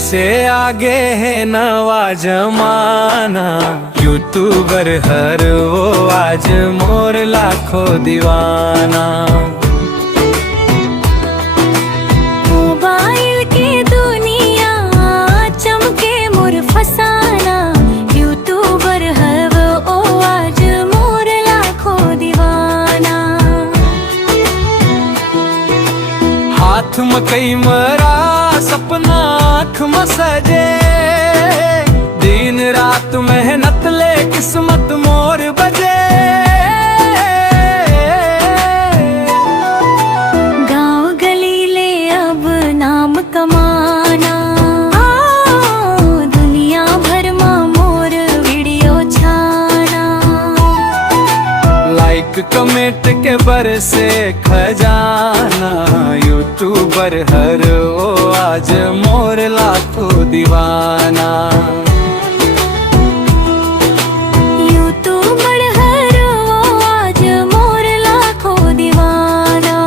से आगे है नवा जमाना, यूट्यूबर हर वो आज मोर लाखों दीवाना। मोबाइल की दुनिया चमके मोर फसाना, यूट्यूबर है वो आज मोर लाखों दीवाना। हाथ में कई मरा सपना आँख में सजे, दिन रात मेहनत ले किस्मत मोर बजे। गांव गली ले अब नाम कमाना, दुनिया भर में मोर वीडियो छाना। लाइक कमेंट के बरसे खजाना, यूट्यूबर हर वो आज मोर लाखों दीवाना। यूट्यूबर हर वो आज मोर लाखों दीवाना।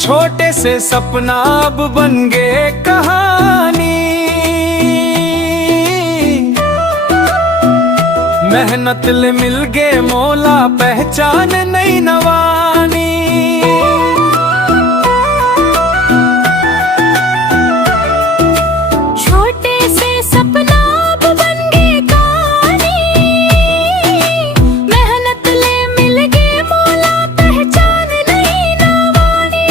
छोटे से सपना अब बन गए कहानी, मेहनत ले मिल गए मौला पहचान नई नवानी। छोटे से सपना अब बन गए कहानी, मेहनत ले मिल गए मौला पहचान नई नवानी।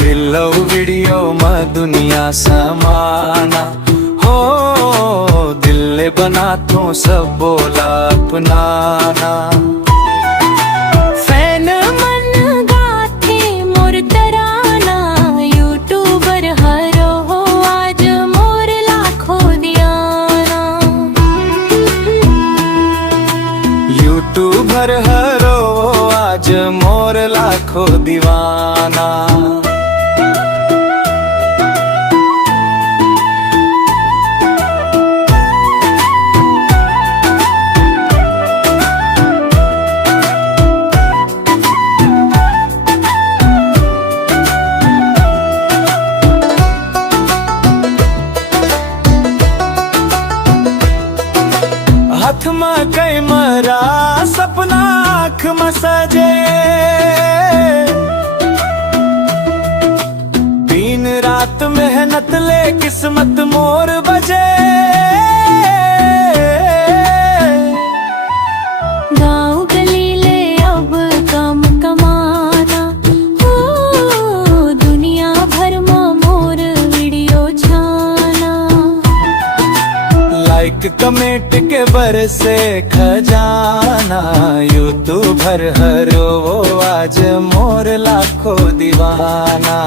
रील वीडियो में दुनिया समाना, हो दिल बना तो सब बोला अपनाना। फैन मन गाथे मोर तराना, यूट्यूबर हरो हो आज मोर लाखों दीवाना। यूट्यूबर हरो आज मोर लाखों दीवाना। हाथ में कई मरा सपना आँख में सजे, दिन रात मेहनत ले किस्मत मोर बजे। गाँव गली ले अब कम कमाना, दुनिया भर में मोर वीडियो छाना। लाइक कमेंट के बरसे खजाना, यूट्यूबर हर वो आज मोर लाखों दीवाना।